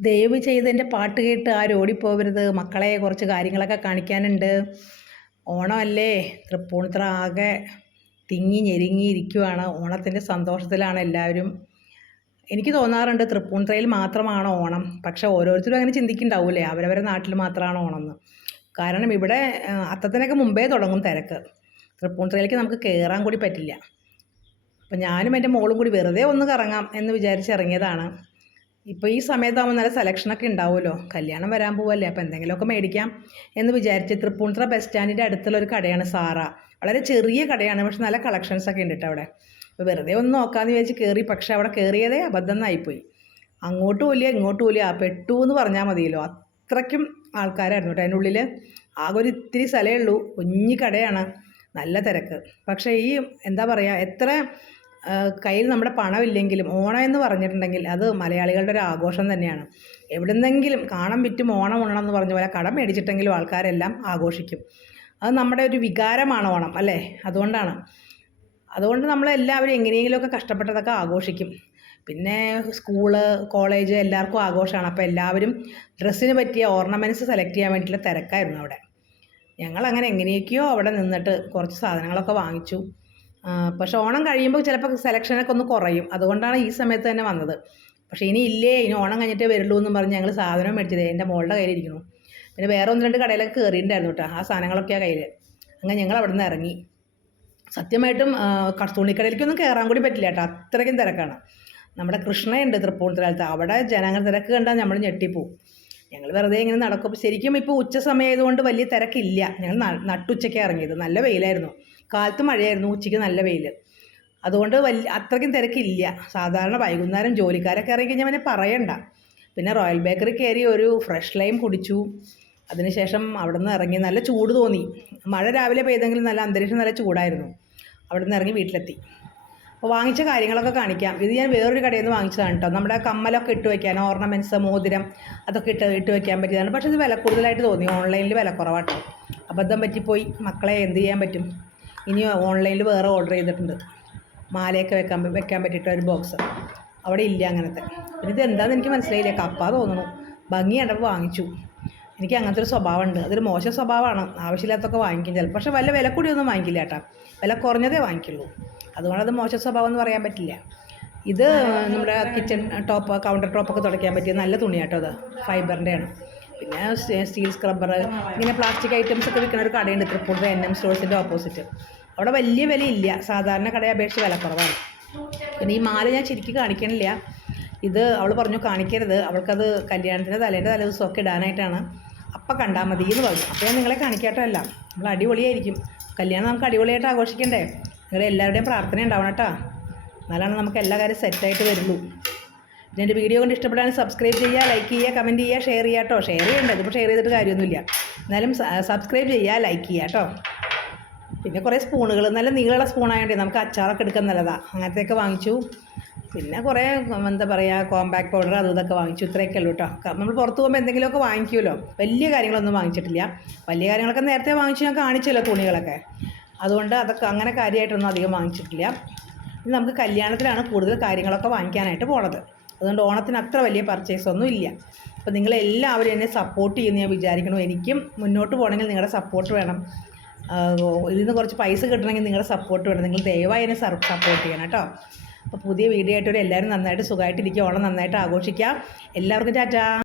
ദയവ് ചെയ്ത് എന്റെ പാട്ട് കേട്ട് ആരും ഓടിപ്പോവരുത്? മക്കളെ കുറച്ച് കാര്യങ്ങളൊക്കെ കാണിക്കാനുണ്ട്. ഓണമല്ലേ? തൃപ്പൂണിത്തറ ആകെ തിങ്ങി ഞെരുങ്ങിയിരിക്കുവാണ് ഓണത്തിന്റെ സന്തോഷത്തിലാണ് എല്ലാവരും. എനിക്ക് തോന്നാറുണ്ട് തൃപ്പൂണിത്തറയിൽ മാത്രമാണ് ഓണം. പക്ഷേ ഓരോരുത്തരും അങ്ങനെ ചിന്തിക്കുന്നുണ്ടാവില്ലേ അവരവരെ നാട്ടിൽ മാത്രമാണ് ഓണം എന്ന് കാരണം ഇവിടെ അത്തത്തിനൊക്കെ മുമ്പേ തുടങ്ങും തിരക്ക്. തൃപ്പൂണിത്തറയിലേക്ക് നമുക്ക് കയറാൻ കൂടി പറ്റില്ല. അപ്പം ഞാനും എന്റെ മോളും കൂടി വെറുതെ ഒന്ന് കറങ്ങാം എന്ന് വിചാരിച്ച് ഇറങ്ങിയതാണ്. ഇപ്പോൾ ഈ സമയത്താകുമ്പോൾ നല്ല സെലക്ഷനൊക്കെ ഉണ്ടാവുമല്ലോ കല്യാണം വരാൻ പോവല്ലേ അപ്പോൾ എന്തെങ്കിലുമൊക്കെ മേടിക്കാം എന്ന് വിചാരിച്ച് തൃപ്പൂണിത്തുറ ബസ് സ്റ്റാൻഡിന്റെ അടുത്തുള്ള ഒരു കടയാണ് സാറ. വളരെ ചെറിയ കടയാണ് പക്ഷെ നല്ല കളക്ഷൻസ് ഒക്കെ ഉണ്ട് അവിടെ. അപ്പോൾ വെറുതെ ഒന്ന് നോക്കാമെന്ന് വിചാരിച്ച് കയറി പക്ഷേ അവിടെ കയറിയതേ അബദ്ധം എന്നായിപ്പോയി. അങ്ങോട്ടും ഇല്ല ഇങ്ങോട്ടും ഇല്ല പെട്ടു എന്ന് പറഞ്ഞാൽ മതിയല്ലോ. അത്രയ്ക്കും ആൾക്കാരായിരുന്നു കേട്ടോ അതിന്റെ ഉള്ളിൽ ആകെ ഒരു ഇത്തിരി സ്ഥലമേ ഉള്ളൂ. കുഞ്ഞി കടയാണ്. നല്ല തിരക്ക്. പക്ഷേ ഈ എന്താ പറയുക എത്ര കയ്യിൽ നമ്മുടെ പണമില്ലെങ്കിലും ഓണം എന്ന് പറഞ്ഞിട്ടുണ്ടെങ്കിൽ അത് മലയാളികളുടെ ഒരു ആഘോഷം തന്നെയാണ്. എവിടുന്നെങ്കിലും കാണം വിറ്റും ഓണം ഉണ്ണം എന്ന് പറഞ്ഞ പോലെ കടം മേടിച്ചിട്ടെങ്കിലും ആൾക്കാരെല്ലാം ആഘോഷിക്കും. അത് നമ്മുടെ ഒരു വികാരമാണ് ഓണം അല്ലേ? അതുകൊണ്ടാണ്. അതുകൊണ്ട് നമ്മളെല്ലാവരും എങ്ങനെയെങ്കിലുമൊക്കെ കഷ്ടപ്പെട്ടതൊക്കെ ആഘോഷിക്കും. പിന്നെ സ്കൂൾ കോളേജ് എല്ലാവർക്കും ആഘോഷമാണ്. അപ്പോൾ എല്ലാവരും ഡ്രസ്സിന് പറ്റിയ ഓർണമെന്റ്സ് സെലക്ട് ചെയ്യാൻ വേണ്ടിയിട്ടുള്ള തിരക്കായിരുന്നു അവിടെ. ഞങ്ങളങ്ങനെ എങ്ങനെയൊക്കെയോ അവിടെ നിന്നിട്ട് കുറച്ച് സാധനങ്ങളൊക്കെ വാങ്ങിച്ചു. പക്ഷെ ഓണം കഴിയുമ്പോൾ ചിലപ്പോൾ സെലക്ഷനൊക്കെ ഒന്ന് കുറയും. അതുകൊണ്ടാണ് ഈ സമയത്ത് തന്നെ വന്നത്. പക്ഷേ ഇനി ഇല്ലേ ഇനി ഓണം കഴിഞ്ഞിട്ടേ വരുള്ളൂ എന്നും പറഞ്ഞ് ഞങ്ങൾ സാധനം മേടിച്ചത് എന്റെ മോളുടെ കയ്യിലിരിക്കുന്നു. പിന്നെ വേറെ ഒന്ന് രണ്ട് കടയിലൊക്കെ കയറിയിട്ടുണ്ടായിരുന്നു കേട്ടോ ആ സാധനങ്ങളൊക്കെ ആ കയ്യിൽ അങ്ങനെ ഞങ്ങൾ അവിടെ നിന്ന് ഇറങ്ങി. സത്യമായിട്ടും തുണിക്കടയിലേക്കൊന്നും കയറാൻ കൂടി പറ്റില്ല കേട്ടോ അത്രയ്ക്കും തിരക്കാണ്. നമ്മുടെ കൃഷ്ണയുണ്ട് തൃപ്പൂണിത്തരത്ത് അവിടെ ജനങ്ങൾ തിരക്ക് കണ്ടാൽ നമ്മൾ ഞെട്ടിപ്പോവും. ഞങ്ങൾ വെറുതെ ഇങ്ങനെ നടക്കും. ശരിക്കും ഇപ്പോൾ ഉച്ച സമയമായതുകൊണ്ട് വലിയ തിരക്കില്ല. ഞങ്ങൾ നട്ടുച്ചയ്ക്കാണ് ഇറങ്ങിയത്. നല്ല വെയിലായിരുന്നു. കാലത്ത് മഴയായിരുന്നു ഉച്ചയ്ക്ക് നല്ല വെയിൽ അതുകൊണ്ട് വലിയ അത്രയ്ക്കും തിരക്കില്ല. സാധാരണ വൈകുന്നേരം ജോലിക്കാരൊക്കെ ഇറങ്ങിക്കഴിഞ്ഞാൽ പിന്നെ പറയണ്ട. പിന്നെ റോയൽ ബേക്കറി കയറി ഒരു ഫ്രഷ് ലൈം കുടിച്ചു. അതിനുശേഷം അവിടെ നിന്ന് ഇറങ്ങി നല്ല ചൂട് തോന്നി. മഴ രാവിലെ പെയ്തെങ്കിലും നല്ല അന്തരീക്ഷം നല്ല ചൂടായിരുന്നു. അവിടെ നിന്ന് ഇറങ്ങി വീട്ടിലെത്തി. അപ്പോൾ വാങ്ങിച്ച കാര്യങ്ങളൊക്കെ കാണിക്കാം. ഇത് ഞാൻ വേറൊരു കടയിൽ നിന്ന് വാങ്ങിച്ചതാണ് കേട്ടോ നമ്മുടെ കമ്മലൊക്കെ ഇട്ട് വയ്ക്കാൻ ഓർണമെന്റ്സ് മോതിരം അതൊക്കെ ഇട്ട് ഇട്ട് വയ്ക്കാൻ പറ്റിയതാണ്. പക്ഷേ ഇത് വില കൂടുതലായിട്ട് തോന്നി. ഓൺലൈനിൽ വില കുറവാട്ടോ അബദ്ധം പറ്റിപ്പോയി. മക്കളെ എന്ത് ചെയ്യാൻ പറ്റും? ഇനി ഓൺലൈനിൽ വേറെ ഓർഡർ ചെയ്തിട്ടുണ്ട്. മാലയൊക്കെ വെക്കാൻ വെക്കാൻ പറ്റിയിട്ട് ഒരു ബോക്സ് അവിടെ ഇല്ല അങ്ങനത്തെ. പിന്നെ ഇത് എന്താണെന്ന് എനിക്ക് മനസ്സിലായില്ല. കപ്പ തോന്നുന്നു. ഭംഗി കണ്ടപ്പോൾ വാങ്ങിച്ചു. എനിക്ക് അങ്ങനത്തെ ഒരു സ്വഭാവമുണ്ട്. അതൊരു മോശം സ്വഭാവമാണ്. ആവശ്യമില്ലാത്തൊക്കെ വാങ്ങിക്കും ചിലപ്പോൾ പക്ഷേ വല്ല വില കൂടിയൊന്നും വാങ്ങിക്കില്ല കേട്ടോ. വില കുറഞ്ഞതേ വാങ്ങിക്കുള്ളൂ. അതുകൊണ്ട് അത് മോശം സ്വഭാവം എന്ന് പറയാൻ പറ്റില്ല. ഇത് നമ്മുടെ കിച്ചൺ ടോപ്പ് കൗണ്ടർ ടോപ്പൊക്കെ തുടയ്ക്കാൻ പറ്റിയ നല്ല തുണിയാട്ടോ അത്. ഫൈബറിന്റെയാണ് പിന്നെ സ്റ്റീൽ സ്ക്രബ്ബർ ഇങ്ങനെ പ്ലാസ്റ്റിക് ഐറ്റംസ് ഒക്കെ വിൽക്കുന്ന ഒരു കടയുണ്ട്. തൃപ്പൂർത്തെ എൻ എം സ്റ്റോഴ്സിന്റെ ഓപ്പോസിറ്റ് അവിടെ വലിയ വിലയില്ല. സാധാരണ കടയെ അപേക്ഷിച്ച് വില കുറവാണ്. പിന്നെ ഈ മാല ഞാൻ ശരിക്കും കാണിക്കണില്ല. ഇത് അവൾ പറഞ്ഞു കാണിക്കരുത്. അവൾക്കത് കല്യാണത്തിന്റെ തലേന്റെ തലേ ദിവസമൊക്കെ ഇടാനായിട്ടാണ്. അപ്പം കണ്ടാൽ മതി എന്ന് പറഞ്ഞു. അപ്പോൾ ഞാൻ നിങ്ങളെ കാണിക്കാട്ടോ അല്ല. നമ്മൾ അടിപൊളിയായിരിക്കും. കല്യാണം നമുക്ക് അടിപൊളിയായിട്ട് ആഘോഷിക്കണ്ടേ? നിങ്ങളുടെ എല്ലാവരുടെയും പ്രാർത്ഥന ഉണ്ടാവണം കേട്ടോ. എന്നാലാണ് നമുക്ക് എല്ലാ കാര്യം സെറ്റായിട്ട് വരുള്ളൂ. പിന്നെ എന്റെ വീഡിയോ കൊണ്ട് ഇഷ്ടപ്പെടാൻ സബ്സ്ക്രൈബ് ചെയ്യുക ലൈക്ക് ചെയ്യുക കമന്റ് ചെയ്യുക ഷെയർ ചെയ്യുക കേട്ടോ ഷെയർ ചെയ്യേണ്ടത് ഇപ്പോൾ ഷെയർ ചെയ്തിട്ട് കാര്യമൊന്നുമില്ല. എന്നാലും സബ്സ്ക്രൈബ് ചെയ്യുക ലൈക്ക് ചെയ്യുക കേട്ടോ പിന്നെ കുറേ സ്പൂണുകൾ നല്ല നീളമുള്ള സ്പൂണായതുകൊണ്ട് നമുക്ക് അച്ചാറൊക്കെ എടുക്കാൻ നല്ലതാണ് അങ്ങനത്തെയൊക്കെ വാങ്ങിച്ചു. പിന്നെ കുറേ എന്താ പറയുക കോമ്പാക്ട് പൗഡർ അതും ഇതൊക്കെ വാങ്ങിച്ചു. ഇത്രയൊക്കെ ഉള്ളൂ കേട്ടോ നമ്മൾ പുറത്ത് പോകുമ്പോൾ എന്തെങ്കിലുമൊക്കെ വാങ്ങിക്കുമല്ലോ. വലിയ കാര്യങ്ങളൊന്നും വാങ്ങിച്ചിട്ടില്ല. വലിയ കാര്യങ്ങളൊക്കെ നേരത്തെ വാങ്ങിച്ചു ഞാൻ കാണിച്ചല്ലോ തുണികളൊക്കെ. അതുകൊണ്ട് അതൊക്കെ അങ്ങനെ കാര്യമായിട്ടൊന്നും അധികം വാങ്ങിച്ചിട്ടില്ല. നമുക്ക് കല്യാണത്തിലാണ് കൂടുതൽ കാര്യങ്ങളൊക്കെ വാങ്ങിക്കാനായിട്ട് പോണത്. അതുകൊണ്ട് ഓണത്തിന് അത്ര വലിയ പർച്ചേസ് ഒന്നും ഇല്ല. അപ്പോൾ നിങ്ങളെല്ലാവരും എന്നെ സപ്പോർട്ട് ചെയ്യുന്നു ഞാൻ വിചാരിക്കണം എനിക്കും മുന്നോട്ട് പോകണമെങ്കിൽ നിങ്ങളുടെ സപ്പോർട്ട് വേണം. ഇതിൽ നിന്ന് കുറച്ച് പൈസ കിട്ടണമെങ്കിൽ നിങ്ങളുടെ സപ്പോർട്ട് വേണം. നിങ്ങൾ ദയവായി എന്നെ സപ്പോർട്ട് ചെയ്യണം കേട്ടോ. അപ്പോൾ പുതിയ വീഡിയോ ആയിട്ടൊരു എല്ലാവരും നന്നായിട്ട് സുഖമായിട്ടിരിക്കുക. ഓണം നന്നായിട്ട് ആഘോഷിക്കാം. എല്ലാവർക്കും ടാറ്റാ.